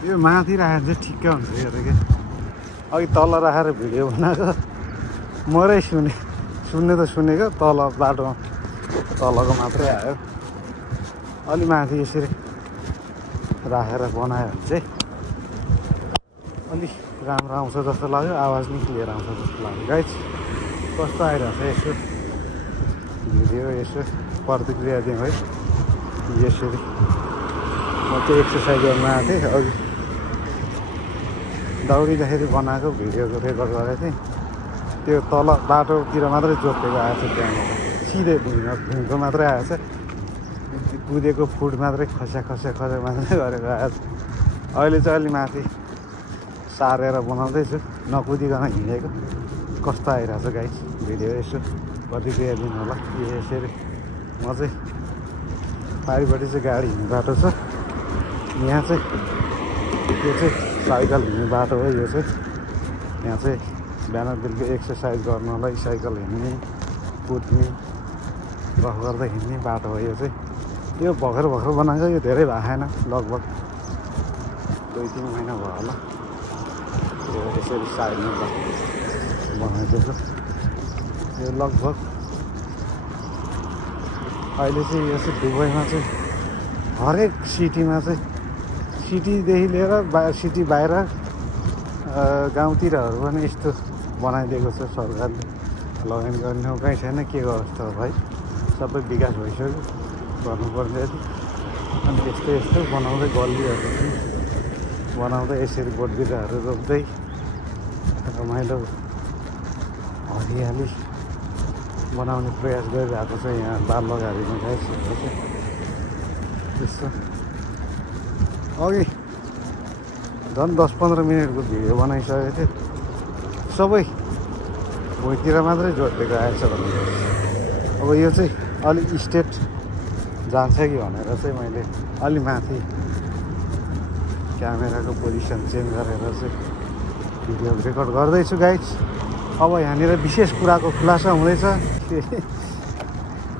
यो माथि राखेर चाहिँ ठिक्क हुन्छ यो क्या अघि तल राखेर भिडियो बनाएको मरै सुन्ने त सुनेको तल बाटोमा तलको मात्रै आयो अलि माथि यसरी राखेर बनायो भने चाहिँ अलिक राम्रो आउँछ जस्तो लाग्यो आवाज नि क्लियर आउँछ जस्तो लाग्यो गाइज कस्तो आइरहेको छ यसो भिडियो यसो प्रतिक्रिया दिउँ है यसरी म चाहिँ एक्सर्साइज गर्न आएको थिएँ अघि दौडिँदाखेरि बनाएको भिडियोको रेकर्ड गरेको थिएँ त्यो तल बाटोतिर मात्रै जोतेको आएछ त्यहाँनिर सिधै भुइँको मात्रै आएछ कुदेको फुट मात्रै खस्या मात्रै गरेको आएछ अहिले चाहिँ अलि माथि सारेर बनाउँदैछु नकुदिकन हिँडेको कस्तो आइरहेको छ गाइस भिडियो यसो प्रतिक्रिया दिनु होला यसरी म चाहिँ पारिपट्टि चाहिँ गाडी हिँड्ने बाटो छ यहाँ चाहिँ यो चाहिँ साइकल हिँड्ने बाटो हो यो चाहिँ यहाँ चाहिँ बिहान बेलुका एक्सर्साइज गर्नलाई साइकल हिँड्ने कुद्ने गफ गर्दै हिँड्ने बाटो हो यो चाहिँ यो भर्खर बनाएको यो धेरै भएको छैन लगभग 2-3 महिना भयो होला यो यसरी साइडमा बनाइदिएको यो लगभग अहिले चाहिँ यो चाहिँ दुबईमा चाहिँ हरेक सिटीमा चाहिँ सिटीदेखि लिएर सिटी बाहिर गाउँतिरहरू पनि यस्तो बनाइदिएको छ सरकारले लगानी गर्ने ठाउँ कहीँ छैन के अवस्था हो भाइ सबै विकास भइसक्यो गर्नुपर्ने अनि यस्तो बनाउँदै गल्लीहरू पनि बनाउँदै यसरी बोटबिरुवाहरू रोप्दै रमाइलो हरियाली बनाउने प्रयास गरिरहेको छ यहाँ बालुवाघारीमा गाइसहरू चाहिँ त्यस्तो अघि झन् 10-15 मिनटको भिडियो बनाइसकेको थियो सबै भुइँतिर मात्रै जोतेको आएछ भनेको अब यो चाहिँ अलिक स्टेट जान्छ कि भनेर चाहिँ मैले अलि माथि क्यामेराको पोजिसन चेन्ज गरेर चाहिँ भिडियो रेकर्ड गर्दैछु गाइज अब यहाँनिर विशेष कुराको खुलासा हुँदैछ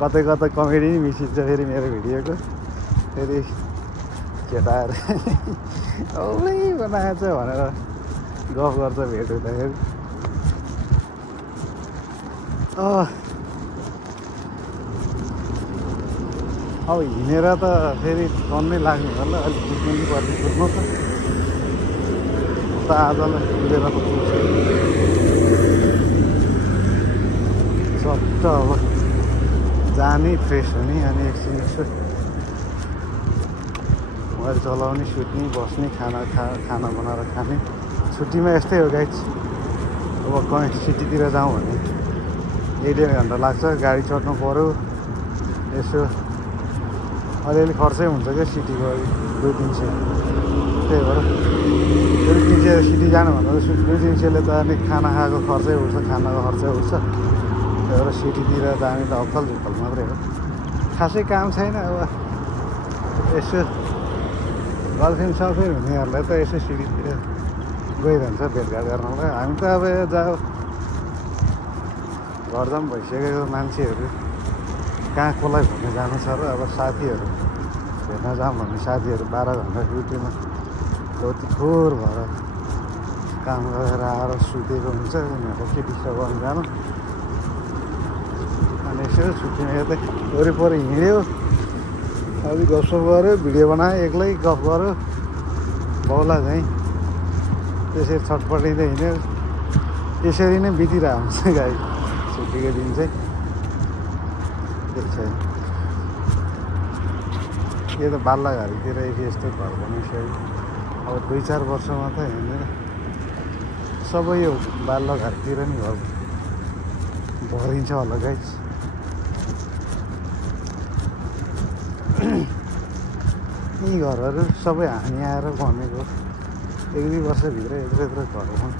कतै कमेडी नि मिसिन्छ फेरि मेरो भिडियोको फेरि केटाहरू औलै बनाएछ भनेर गफ गर्छ भेट हुँदाखेरि अब हिँडेर त फेरि टन्नै लाग्ने होला अलिक कुद्नु नि पर्ने कुद्नु त आजलाई कुदेर त पुग्छ सट्ट अब जाने फ्रेस हुने अनि एकछिन यसो मोबाइल चलाउने सुत्ने बस्ने खाना बनाएर खाने छुट्टीमा यस्तै हो गाइज अब कहीँ सिटीतिर जाउँ भने 1-1.5 घन्टा लाग्छ गाडी चढ्नु पऱ्यो यसो अलिअलि खर्चै हुन्छ क्या सिटीको 200-300 त्यही भएर फेरि 300 सिटी जानुभन्दा 200-300ले त अनि खाना खाएको खर्चै उठ्छ खानाको खर्चै उठ्छ त्यही भएर सिटीतिर जाने त अक्कल झुक्कल मात्रै हो खासै काम छैन अब यसो गर्लफ्रेन्ड सफेर हुनेहरूलाई त यसो सिटीतिर गइरहन्छ भेटघाट गर्नलाई हामी त अब जाऊ घर जाम भइसकेको मान्छेहरू कहाँ कसलाई घुम्न जानु छ र अब साथीहरू भेट्न जाऊँ भन्ने साथीहरू 12 घन्टा ड्युटीमा लोतीखोर भएर काम गरेर आएर सुतेको हुन्छ उनीहरूलाई के डिस्टर्ब गर्नु जानु अनि यसो छुट्टीमा यतै वरिपरि हिँड्यो अलि गफसफ गऱ्यो भिडियो बनायो एक्लै गफ गऱ्यो बाउला झैँ त्यसरी छटपटिँदै हिँड्यो यसरी नै बितिरहेको हुन्छ गाई छुट्टीको दिन चाहिँ छैन यो त बालुवाघारीतिर यस्तो घर बनाइसक्यो अब 2-4 वर्षमा त हिँडेर सबै यो बालुवाघारीतिर नि घर भरिन्छ होला गाइस यी घरहरू सबै हामी आएर बनेको 1-2 वर्षभित्र यत्रो घर हुन्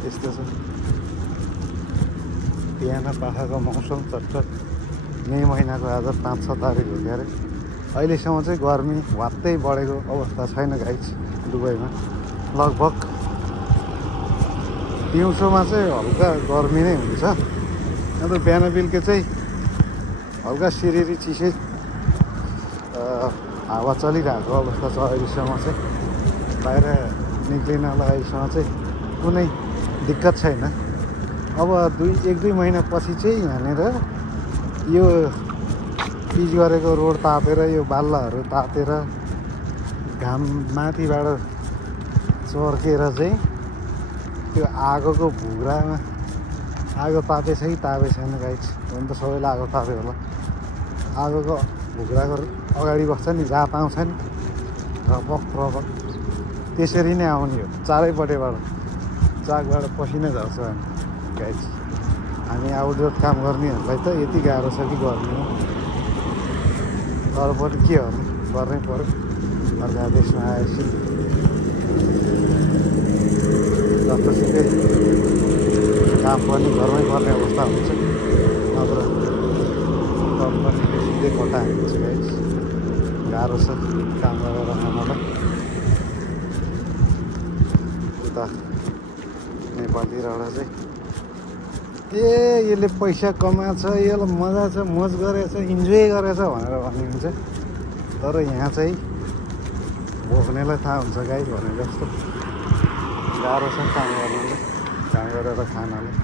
त्यस्तो छ बिहान पाखाको मौसम चटचट मे महिनाको आज 5-6 तारिक हो क्यारे अहिलेसम्म चाहिँ गर्मी वात्तै बढेको अवस्था छैन गाइस दुबईमा लगभग दिउँसोमा चाहिँ हल्का गर्मी नै हुन्छ अन्त बिहान बेलुका चाहिँ हल्का सिरिरी चिसै हावा चलिरहेको अवस्था छ अहिलेसम्म चाहिँ। बाहिर निक्लिनलाई अहिलेसम्म चाहिँ कुनै दिक्कत छैन। अब 1-2 महिनापछि चाहिँ यहाँनिर यो पिच गरेको रोड तातेर यो बाल्लाहरू तातेर घाम माथिबाट चर्केर चाहिँ त्यो आगोको भुग्रामा आगो तापेछ कि तापे छैन गाइस। हुन त सबैलाई आगो ताप्यो होला। आगोको भुग्राको अगाडि बस्छ नि, जात आउँछ नि रपक रपक, त्यसरी नै आउने हो चारैपट्टिबाट। चाकबाट पसिनै झर्छ हामी गाइस। हामी आउटडोर काम गर्नेहरूलाई त यति गाह्रो छ कि गर्नु, तर पनि के गर्नु, गर्नै पऱ्यो। अर्का देशमा आएपछि जस्तोसुकै काम पनि गर्नै पर्ने अवस्था हुन्छ, नत्र कम्पनीले सिधै कटा हान्छ गाइस। गाह्रो छ काम गरेर खानलाई। उता नेपालतिरबाट चाहिँ यसले पैसा कमाएछ, यसलाई मजा छ, मोज गरेछ, इन्जोय गरेछ भनेर भनिन्छ। तर यहाँ चाहिँ भोग्नेलाई थाहा हुन्छ गाइस भने जस्तो गाह्रो छ काम गर्नलाई, काम गरेर खानलाई।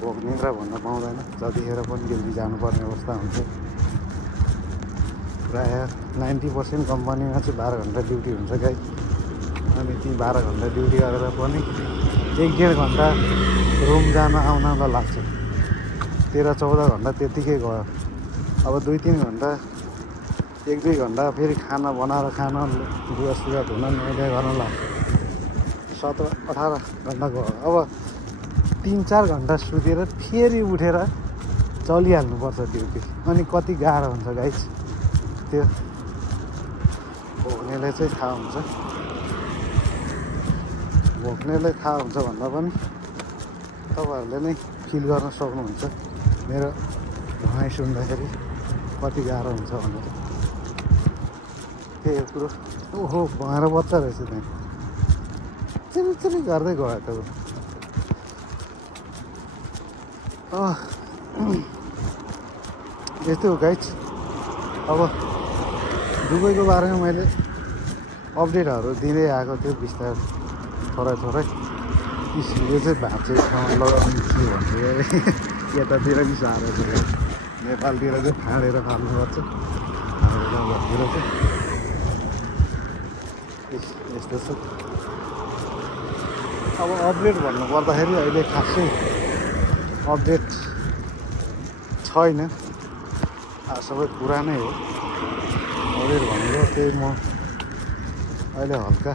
भोग्नेन्द्र भन्न पाउँदैन, जतिखेर पनि बेलुकी जानुपर्ने अवस्था हुन्छ। प्रायः 90% कम्पनीमा चाहिँ 12 घन्टा ड्युटी हुन्छ गाइस। अनि ती 12 घन्टा ड्युटी गरेर पनि 1-1.5 घन्टा रुम जान आउनलाई लाग्छ। 13-14 घन्टा त्यत्तिकै गयो। अब 2-3 घन्टा 1-2 घन्टा फेरि खाना बनाएर खान, लुगासुगा धुन, नुहाइ गर्न लाग्छ। 17-18 घन्टा गयो। अब 3-4 घन्टा सुतेर फेरि उठेर चलिहाल्नुपर्छ ड्युटी। अनि कति गाह्रो हुन्छ गाइस त्यो भोग्नेलाई चाहिँ थाहा हुन्छ। भोग्नेलाई थाहा हुन्छ भन्दा पनि तपाईँहरूले नै फिल गर्न सक्नुहुन्छ मेरो भनाइ सुन्दाखेरि कति गाह्रो हुन्छ भनेर। त्यही कुरो। ओहो, भएर बच्चा रहेछ त्यहाँ, चिरी गर्दै गयो त। यस्तै हो गाइस। अब दुबईको बारेमा मैले अपडेटहरू दिँदै आएको थियो बिस्तारै, थोरै थोरै। यो चाहिँ भाँचे ठाउँ लगाउने के भन्छु यतातिर नि साह्रो छ। नेपालतिर चाहिँ फाँडेर फाल्नुपर्छ, हाम्रो गाउँघरतिर चाहिँ यस्तो छ। अब अपडेट भन्नु पर्दाखेरि अहिले खासै अपडेट छैन, सबै पुरानै हो। अपडेट भनेको त्यही म अहिले हल्का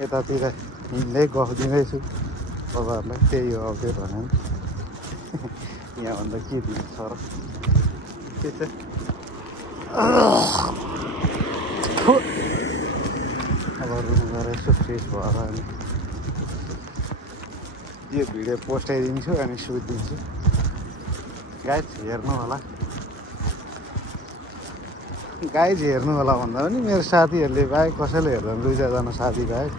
यतातिर हिँड्दै गफ दिँदैछु तपाईँहरूलाई, त्यही हो अपडेट भने नि। यहाँभन्दा के दिन्छ र, के छ। अब रुम गएर यसो फ्रेस भएर अनि यो भिडियो पोस्टाइदिन्छु अनि सुतिदिन्छु गाइज। हेर्नु होला गाइज, हेर्नु होला भन्दा पनि मेरो साथीहरूले बाहेक कसैले हेर्दैन। 2-4 साथी बाहेक,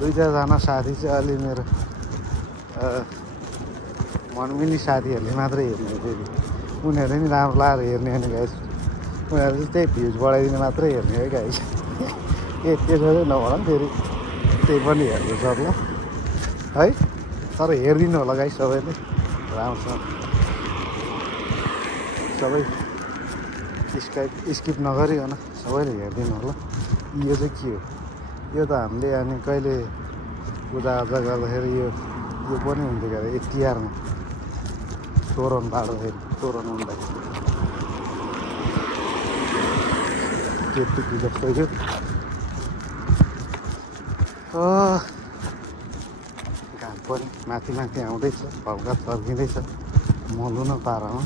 2-4 साथी चाहिँ अलि मेरो मनमिल्ने साथीहरूले मात्रै हेर्ने। फेरि उनीहरूले नि राम्रो लाएर हेर्ने होइन गाइज, उनीहरू चाहिँ त्यही भ्युज बढाइदिनु मात्रै हेर्ने है गाइज। त्यसो चाहिँ नभन फेरि त्यही पनि हेर्नु सक्ला है। तर हेरिदिनु होला गाइज सबैले राम्रोसँग, सबै स्किप नगरिकन सबैले हेरिदिनु होला। यो चाहिँ के हो, यो त हामीले अनि कहिले पूजाआजा गर्दाखेरि यो पनि हुन्थ्यो क्या तिहारमा, तोरण बाँड्दाखेरि, तोरण हुँदाखेरि त्यति जस्तो थियो। घाम पनि माथि माथि आउँदैछ, हल्का चर्किँदैछ मलुन पारामा।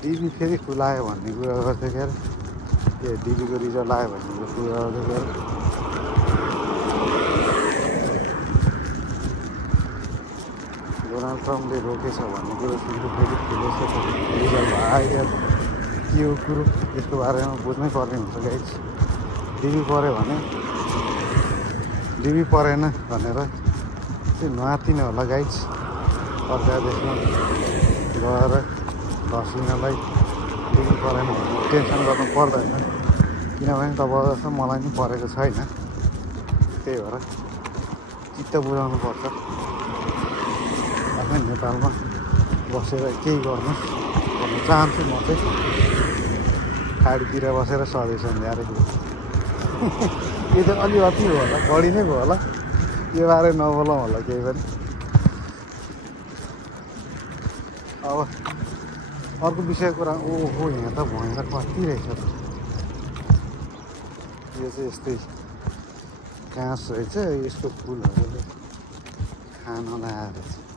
डिबी फेरि खुलायो भन्ने कुरा गर्थ्यो क्या, त्यो डिबीको रिजल्ट आयो भन्ने कुरा गर्थ्यो क्या। डोनाल्ड ट्रम्पले रोकेछ भन्ने कुरो सुरु फेरि ठुलो रिजल्ट आयो के हो कुरो यसको बारेमा बुझ्नै पर्ने हुन्छ गाइज डिबी पऱ्यो भने डिबी परेन भनेर चाहिँ नआत्तिनु होला गाइज अर्का देशमा गएर धस्किनलाई डिबी परेन भने टेन्सन गर्नु पर्दैन किनभने तबसम्म मलाई पनि परेको छैन त्यही भएर चित्त बुझाउनु पर्छ आफ्नै नेपालमा बसेर केही गर्नु भन्न चाहन्छु म चाहिँ खाडीतिर बसेर सधैँ ल्याएर यो त अलि अति हो होला बढी नै भयो होला यो बारे नबोलौँ होला केही पनि अब अर्को विषय कुरा ओहो यहाँ त भैँसा कति रहेछ त यो चाहिँ यस्तै घाँस रहेछ यसको फुलहरूले खानलाई आएर